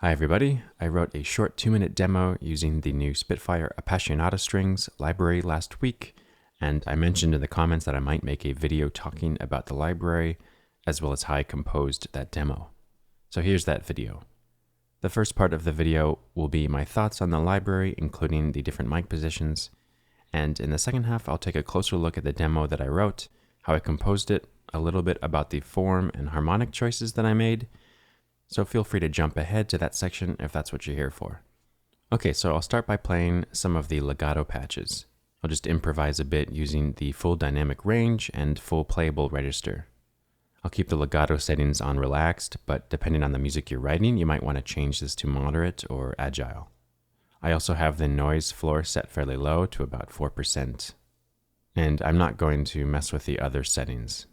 Hi everybody, I wrote a short 2-minute demo using the new Spitfire Appassionata Strings library last week, and I mentioned in the comments that I might make a video talking about the library, as well as how I composed that demo. So here's that video. The first part of the video will be my thoughts on the library, including the different mic positions, and in the second half I'll take a closer look at the demo that I wrote, how I composed it, a little bit about the form and harmonic choices that I made, so feel free to jump ahead to that section if that's what you're here for. Okay, so I'll start by playing some of the legato patches. I'll just improvise a bit using the full dynamic range and full playable register. I'll keep the legato settings on relaxed, but depending on the music you're writing, you might want to change this to moderate or agile. I also have the noise floor set fairly low to about 4%. And I'm not going to mess with the other settings.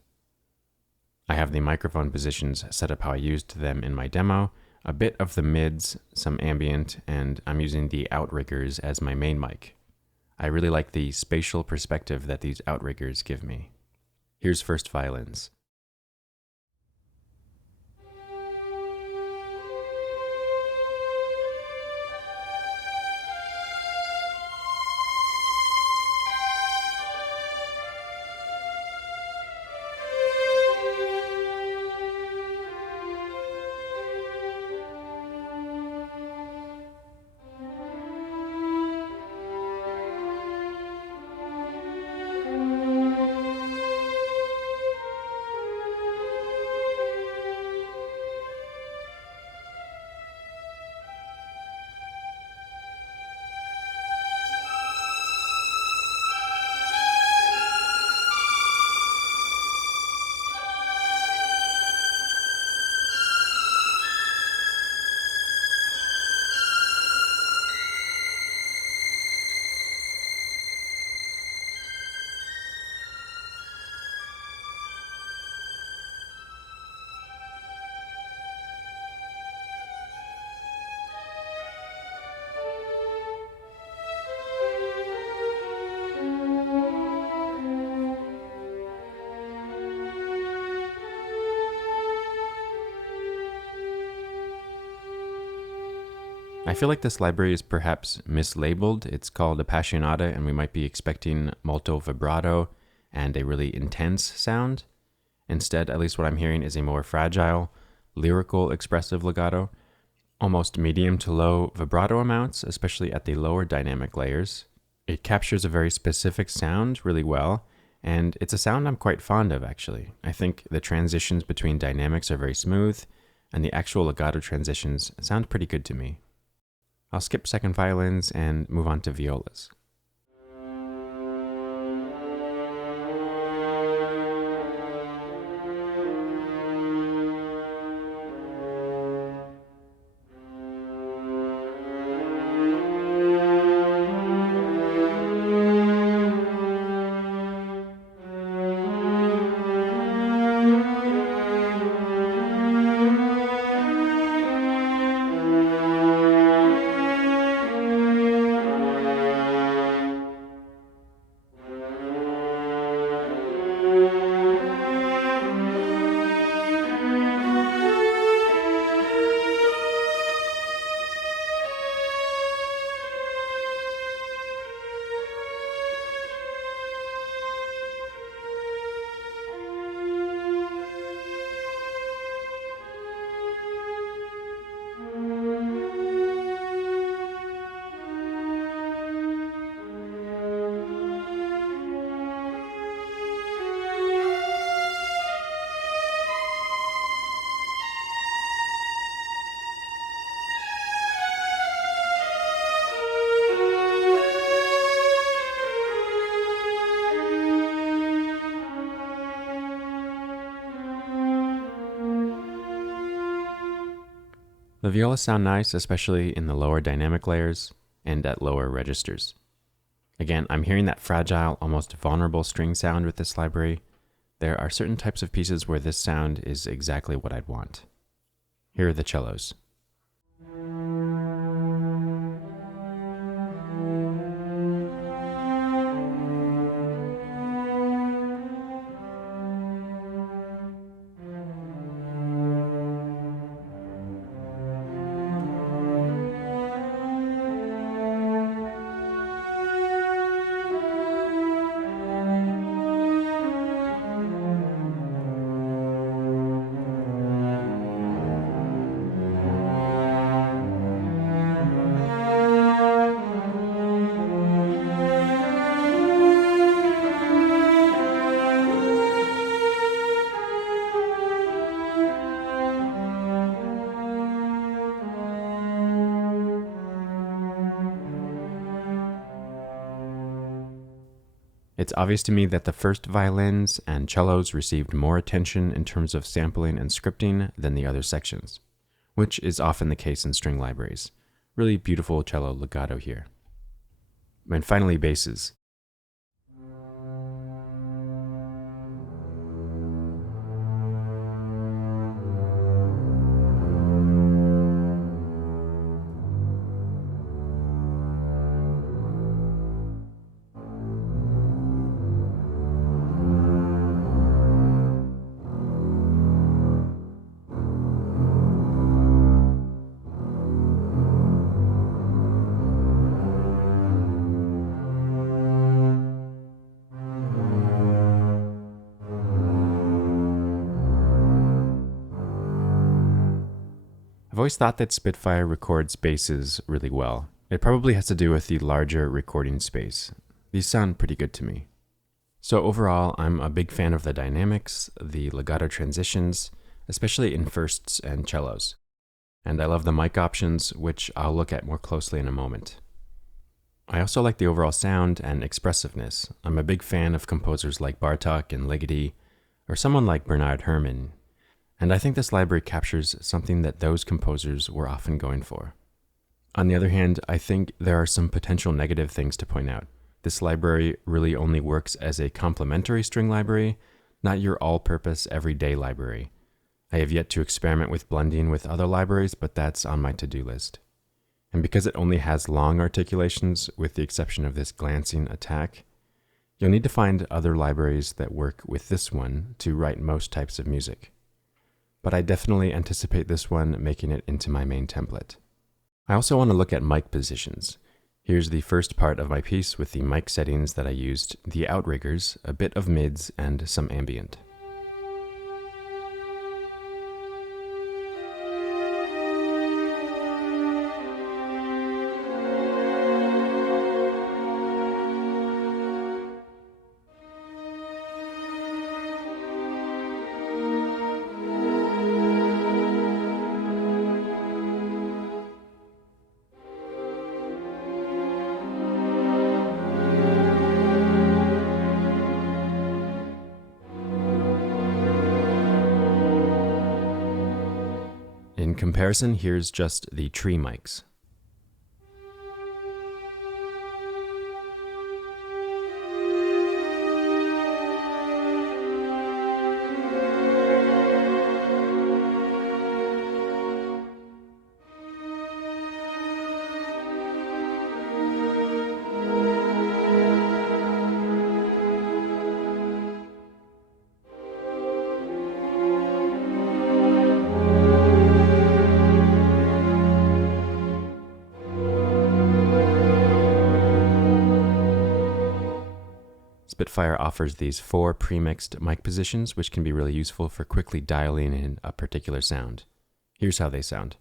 I have the microphone positions set up how I used them in my demo, a bit of the mids, some ambient, and I'm using the outriggers as my main mic. I really like the spatial perspective that these outriggers give me. Here's first violins. I feel like this library is perhaps mislabeled. It's called Appassionata, and we might be expecting molto vibrato and a really intense sound. Instead, at least what I'm hearing is a more fragile, lyrical, expressive legato, almost medium to low vibrato amounts, especially at the lower dynamic layers. It captures a very specific sound really well, and it's a sound I'm quite fond of, actually. I think the transitions between dynamics are very smooth, and the actual legato transitions sound pretty good to me. I'll skip second violins and move on to violas. The violas sound nice, especially in the lower dynamic layers and at lower registers. Again, I'm hearing that fragile, almost vulnerable string sound with this library. There are certain types of pieces where this sound is exactly what I'd want. Here are the cellos. It's obvious to me that the first violins and cellos received more attention in terms of sampling and scripting than the other sections, which is often the case in string libraries. Really beautiful cello legato here. And finally, basses. I've always thought that Spitfire records basses really well. It probably has to do with the larger recording space. These sound pretty good to me. So overall, I'm a big fan of the dynamics, the legato transitions, especially in firsts and cellos. And I love the mic options, which I'll look at more closely in a moment. I also like the overall sound and expressiveness. I'm a big fan of composers like Bartók and Ligeti, or someone like Bernard Herrmann. And I think this library captures something that those composers were often going for. On the other hand, I think there are some potential negative things to point out. This library really only works as a complementary string library, not your all-purpose everyday library. I have yet to experiment with blending with other libraries, but that's on my to-do list. And because it only has long articulations, with the exception of this glancing attack, you'll need to find other libraries that work with this one to write most types of music. But I definitely anticipate this one making it into my main template. I also want to look at mic positions. Here's the first part of my piece with the mic settings that I used, the outriggers, a bit of mids, and some ambient. In comparison, here's just the tree mics. Spitfire offers these 4 pre-mixed mic positions, which can be really useful for quickly dialing in a particular sound. Here's how they sound.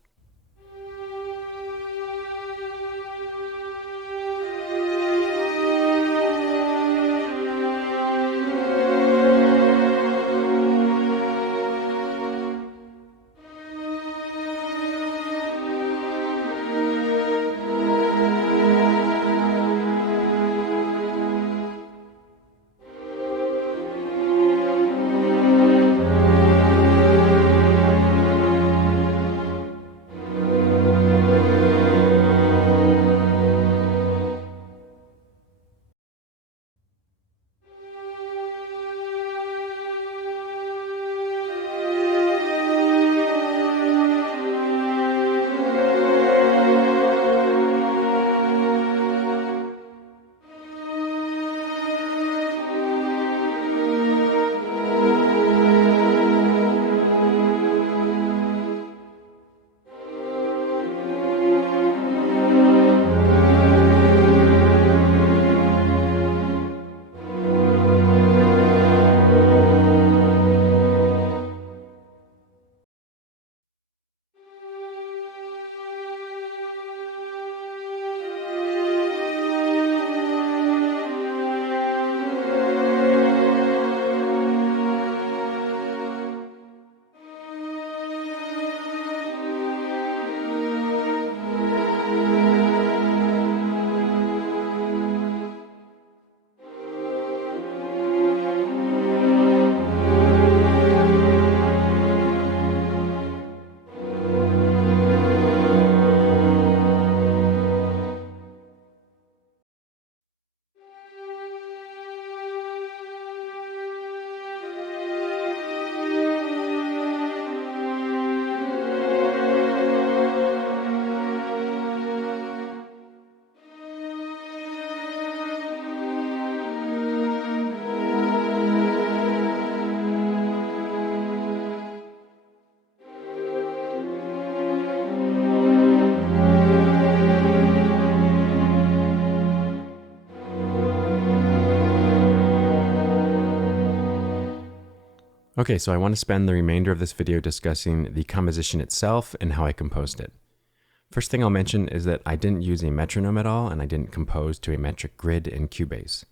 Okay, so I want to spend the remainder of this video discussing the composition itself and how I composed it. First thing I'll mention is that I didn't use a metronome at all, and I didn't compose to a metric grid in Cubase.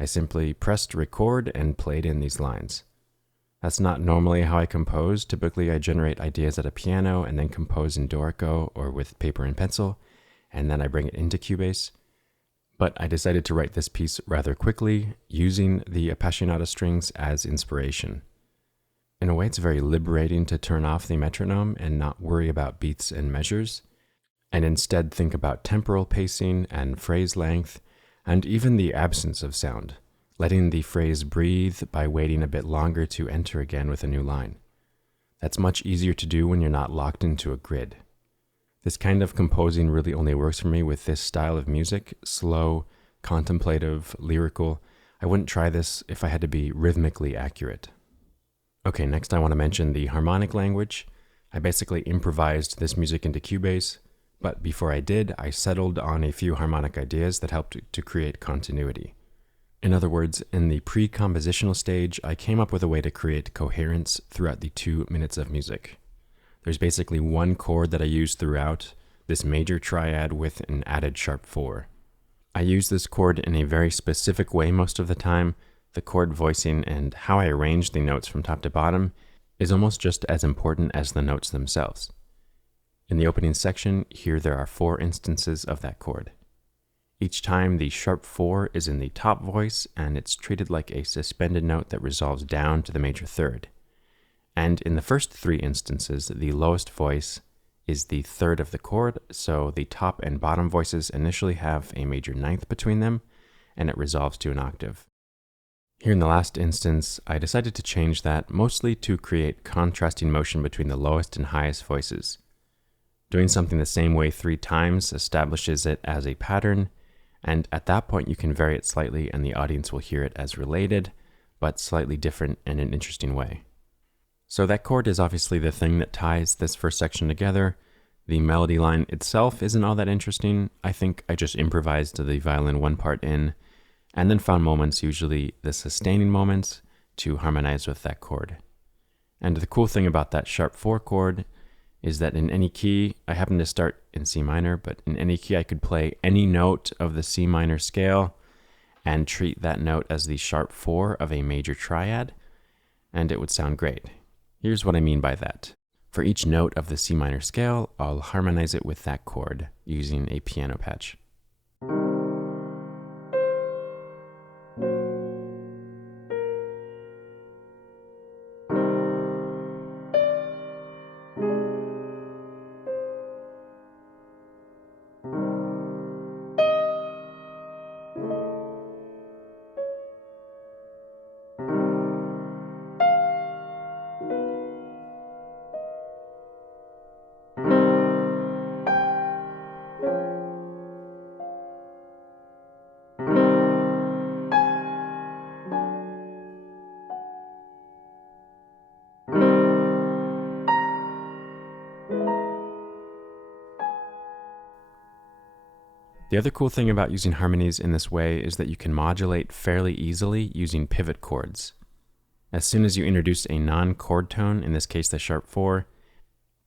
I simply pressed record and played in these lines. That's not normally how I compose. Typically, I generate ideas at a piano and then compose in Dorico or with paper and pencil, and then I bring it into Cubase. But I decided to write this piece rather quickly, using the Appassionata strings as inspiration. In a way, it's very liberating to turn off the metronome and not worry about beats and measures, and instead think about temporal pacing and phrase length, and even the absence of sound, letting the phrase breathe by waiting a bit longer to enter again with a new line. That's much easier to do when you're not locked into a grid. This kind of composing really only works for me with this style of music, slow, contemplative, lyrical. I wouldn't try this if I had to be rhythmically accurate. Okay, next I want to mention the harmonic language. I basically improvised this music into Cubase, but before I did, I settled on a few harmonic ideas that helped to create continuity. In other words, in the pre-compositional stage, I came up with a way to create coherence throughout the 2 minutes of music. There's basically one chord that I use throughout, this major triad with an added sharp 4. I use this chord in a very specific way most of the time. The chord voicing and how I arrange the notes from top to bottom is almost just as important as the notes themselves. In the opening section, here there are 4 instances of that chord. Each time the sharp 4 is in the top voice, and it's treated like a suspended note that resolves down to the major third. And in the first 3 instances, the lowest voice is the third of the chord, so the top and bottom voices initially have a major ninth between them, and it resolves to an octave. Here in the last instance, I decided to change that mostly to create contrasting motion between the lowest and highest voices. Doing something the same way 3 times establishes it as a pattern, and at that point you can vary it slightly and the audience will hear it as related, but slightly different in an interesting way. So that chord is obviously the thing that ties this first section together. The melody line itself isn't all that interesting. I think I just improvised the violin 1 part in, and then found moments, usually the sustaining moments, to harmonize with that chord. And the cool thing about that sharp 4 chord is that in any key, I happen to start in C minor, but in any key I could play any note of the C minor scale and treat that note as the sharp 4 of a major triad, and it would sound great. Here's what I mean by that. For each note of the C minor scale, I'll harmonize it with that chord using a piano patch. The other cool thing about using harmonies in this way is that you can modulate fairly easily using pivot chords. As soon as you introduce a non-chord tone, in this case the sharp 4,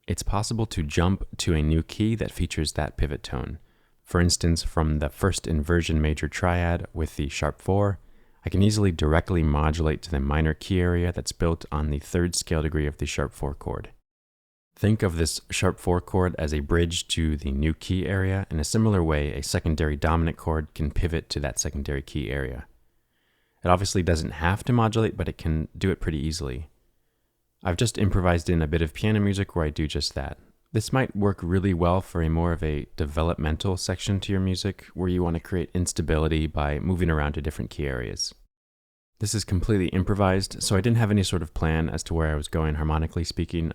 it's possible to jump to a new key that features that pivot tone. For instance, from the first inversion major triad with the sharp 4, I can easily directly modulate to the minor key area that's built on the 3rd scale degree of the sharp 4 chord. Think of this sharp 4 chord as a bridge to the new key area. In a similar way, a secondary dominant chord can pivot to that secondary key area. It obviously doesn't have to modulate, but it can do it pretty easily. I've just improvised in a bit of piano music where I do just that. This might work really well for a more of a developmental section to your music, where you want to create instability by moving around to different key areas. This is completely improvised, so I didn't have any sort of plan as to where I was going harmonically speaking.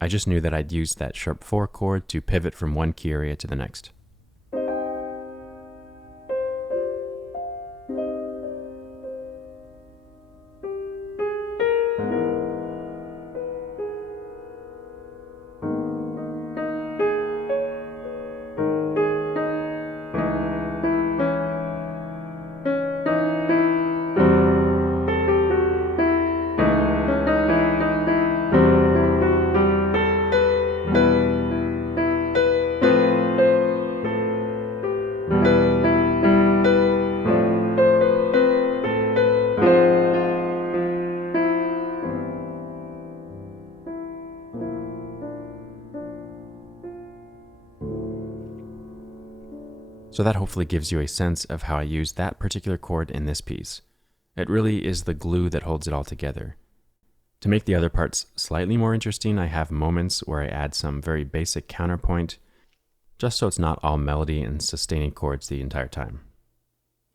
I just knew that I'd use that sharp 4 chord to pivot from one key area to the next. So that hopefully gives you a sense of how I use that particular chord in this piece. It really is the glue that holds it all together. To make the other parts slightly more interesting, I have moments where I add some very basic counterpoint, just so it's not all melody and sustaining chords the entire time.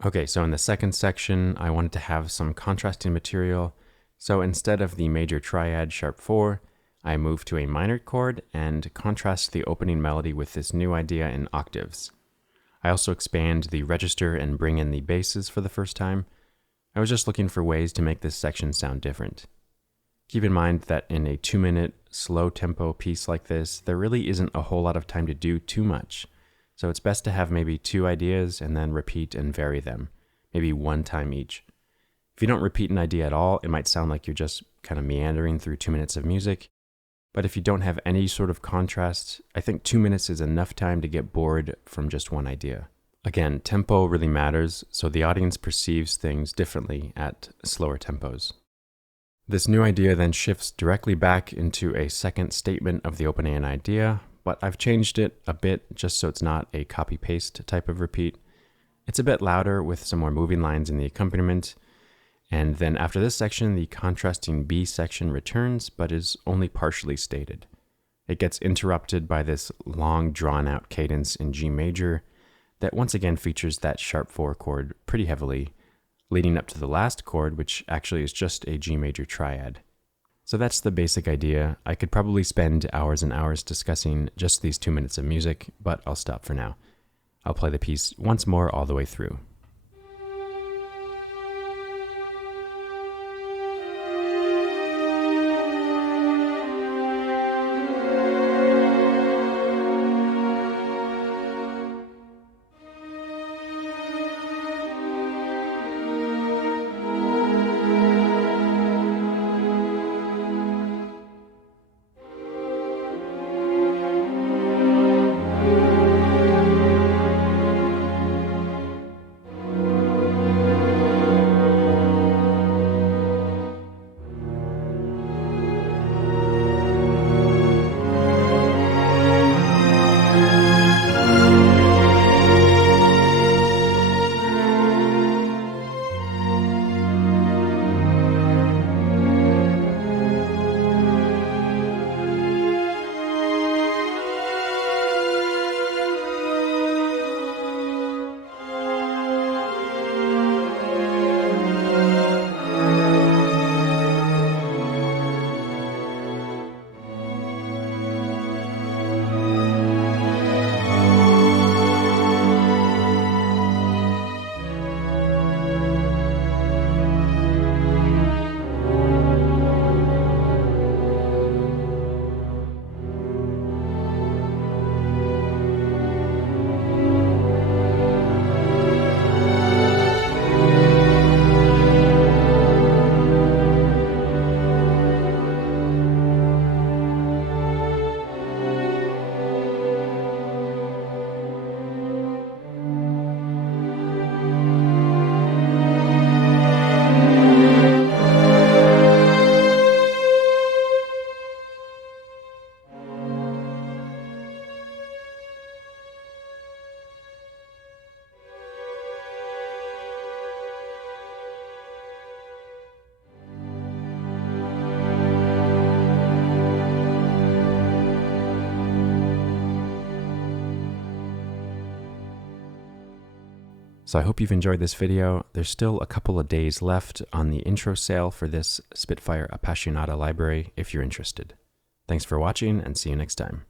Okay, so in the second section, I wanted to have some contrasting material, so instead of the major triad sharp 4, I move to a minor chord and contrast the opening melody with this new idea in octaves. I also expand the register and bring in the basses for the first time. I was just looking for ways to make this section sound different. Keep in mind that in a 2-minute slow tempo piece like this, there really isn't a whole lot of time to do too much. So it's best to have maybe 2 ideas and then repeat and vary them, maybe 1 time each. If you don't repeat an idea at all, it might sound like you're just kind of meandering through 2 minutes of music. But if you don't have any sort of contrast, I think 2 minutes is enough time to get bored from just one idea. Again, tempo really matters, so the audience perceives things differently at slower tempos. This new idea then shifts directly back into a second statement of the opening idea, but I've changed it a bit just so it's not a copy-paste type of repeat. It's a bit louder with some more moving lines in the accompaniment, and then after this section, the contrasting B section returns, but is only partially stated. It gets interrupted by this long drawn-out cadence in G major that once again features that sharp 4 chord pretty heavily, leading up to the last chord, which actually is just a G major triad. So that's the basic idea. I could probably spend hours and hours discussing just these 2 minutes of music, but I'll stop for now. I'll play the piece once more all the way through. So I hope you've enjoyed this video. There's still a couple of days left on the intro sale for this Spitfire Appassionata library if you're interested. Thanks for watching and see you next time.